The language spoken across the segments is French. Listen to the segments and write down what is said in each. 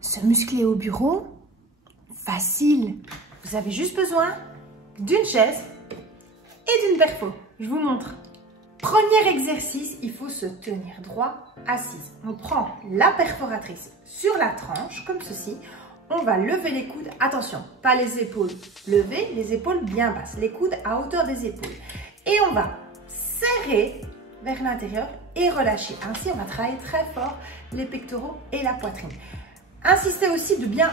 Se muscler au bureau, facile. Vous avez juste besoin d'une chaise et d'une perfo. Je vous montre. Premier exercice, il faut se tenir droit, assise. On prend la perforatrice sur la tranche, comme ceci. On va lever les coudes. Attention, pas les épaules levées, les épaules bien basses. Les coudes à hauteur des épaules. Et on va serrer vers l'intérieur et relâcher. Ainsi, on va travailler très fort les pectoraux et la poitrine. Insistez aussi de bien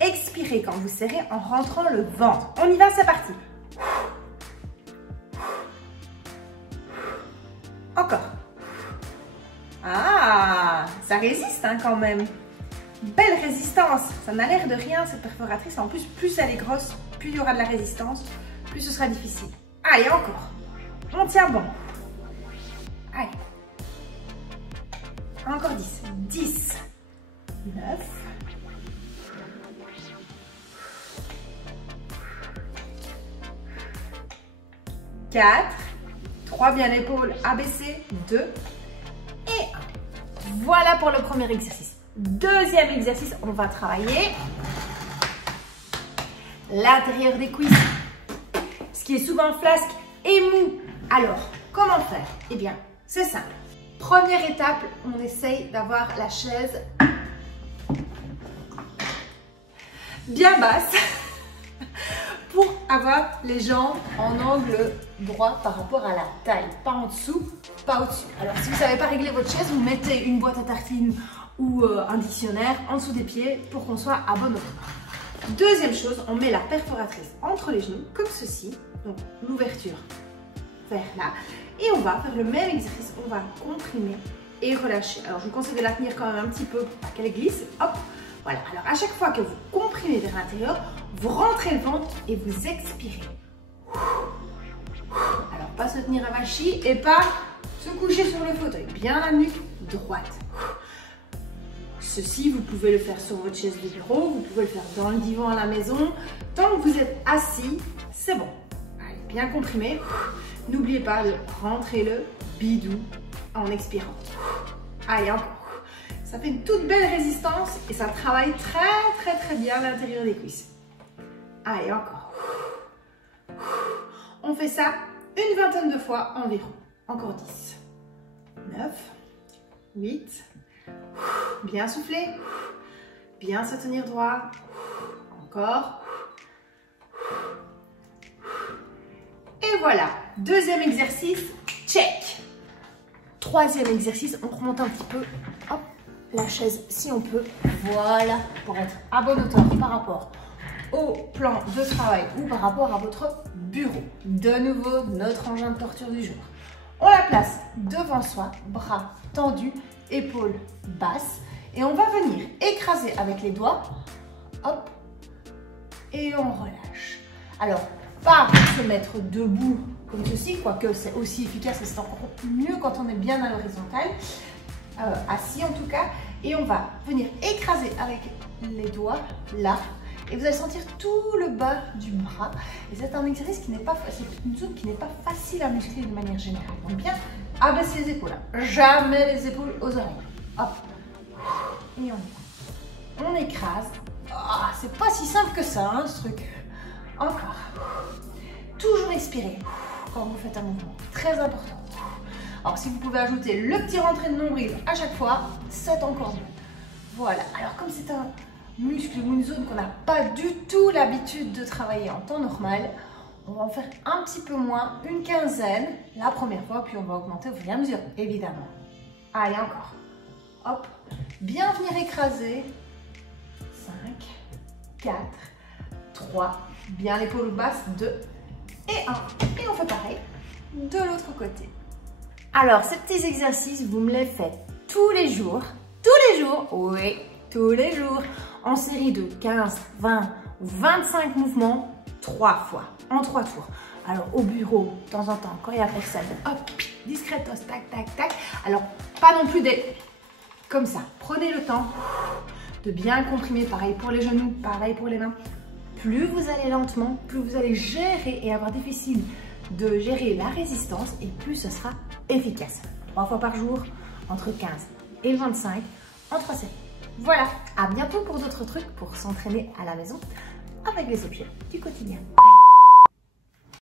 expirer quand vous serrez en rentrant le ventre. On y va, c'est parti. Encore. Ah, ça résiste hein, quand même. Belle résistance. Ça n'a l'air de rien cette perforatrice. En plus, plus elle est grosse, plus il y aura de la résistance, plus ce sera difficile. Allez, encore. On tient bon. Allez. Encore 10. 10. 9. 4. 3, bien l'épaule abaissée. 2. Et 1. Voilà pour le premier exercice. Deuxième exercice, on va travailler l'intérieur des cuisses. Ce qui est souvent flasque et mou. Alors, comment faire? Eh bien, c'est simple. Première étape, on essaye d'avoir la chaise bien basse pour avoir les jambes en angle droit par rapport à la taille. Pas en dessous, pas au-dessus. Alors, si vous ne savez pas régler votre chaise, vous mettez une boîte à tartines ou un dictionnaire en dessous des pieds pour qu'on soit à bonne hauteur. Deuxième chose, on met la perforatrice entre les genoux, comme ceci. Donc, l'ouverture vers là. Et on va faire le même exercice. On va comprimer et relâcher. Alors, je vous conseille de la tenir quand même un petit peu pour pas qu'elle glisse. Hop, voilà. Alors, à chaque fois que vous comprimez vers l'intérieur, vous rentrez le ventre et vous expirez. Alors, pas se tenir avachi et pas se coucher sur le fauteuil. Bien la nuque droite. Ceci, vous pouvez le faire sur votre chaise de bureau, vous pouvez le faire dans le divan à la maison. Tant que vous êtes assis, c'est bon. Allez, bien comprimé. N'oubliez pas de rentrer le bidou en expirant. Allez, encore. Ça fait une toute belle résistance et ça travaille très bien l'intérieur des cuisses. Allez, encore. On fait ça une vingtaine de fois environ. Encore 10. 9. 8. Bien souffler. Bien se tenir droit. Encore. Et voilà. Deuxième exercice, check. Troisième exercice, on remonte un petit peu. Hop, la chaise si on peut. Voilà, pour être à bonne hauteur par rapport au plan de travail ou par rapport à votre bureau. De nouveau, notre engin de torture du jour. On la place devant soi, bras tendus, épaules basses. Et on va venir écraser avec les doigts. Hop, et on relâche. Alors, pas se mettre debout comme ceci, quoique c'est aussi efficace et c'est encore mieux quand on est bien à l'horizontale, assis en tout cas. Et on va venir écraser avec les doigts là. Et vous allez sentir tout le bas du bras. Et c'est un exercice qui n'est pas, c'est une zone qui n'est pas facile à muscler de manière générale. Donc bien abaisser les épaules. Jamais les épaules aux oreilles. Hop. Et on y va. On écrase. Oh, c'est pas si simple que ça, hein, ce truc. Encore. Toujours expirer quand vous faites un mouvement. Très important. Alors, si vous pouvez ajouter le petit rentré de nombril à chaque fois, c'est encore mieux. Voilà. Alors, comme c'est un muscle ou une zone qu'on n'a pas du tout l'habitude de travailler en temps normal, on va en faire un petit peu moins, une quinzaine la première fois, puis on va augmenter au fur et à mesure, évidemment. Allez, encore. Hop. Bien venir écraser. 5, 4, 3, bien l'épaule basse, 2 et 1. Et on fait pareil de l'autre côté. Alors, ces petits exercices, vous me les faites tous les jours, oui, tous les jours, en série de 15, 20 ou 25 mouvements, 3 fois, en 3 tours. Alors, au bureau, de temps en temps, quand il y a personne, hop, discretos, tac, tac, tac. Alors, pas non plus des... comme ça. Prenez le temps de bien comprimer, pareil pour les genoux, pareil pour les mains. Plus vous allez lentement, plus vous allez gérer et avoir difficile de gérer la résistance et plus ce sera efficace. 3 fois par jour, entre 15 et 25, en 3 séries. Voilà. À bientôt pour d'autres trucs pour s'entraîner à la maison avec les objets du quotidien.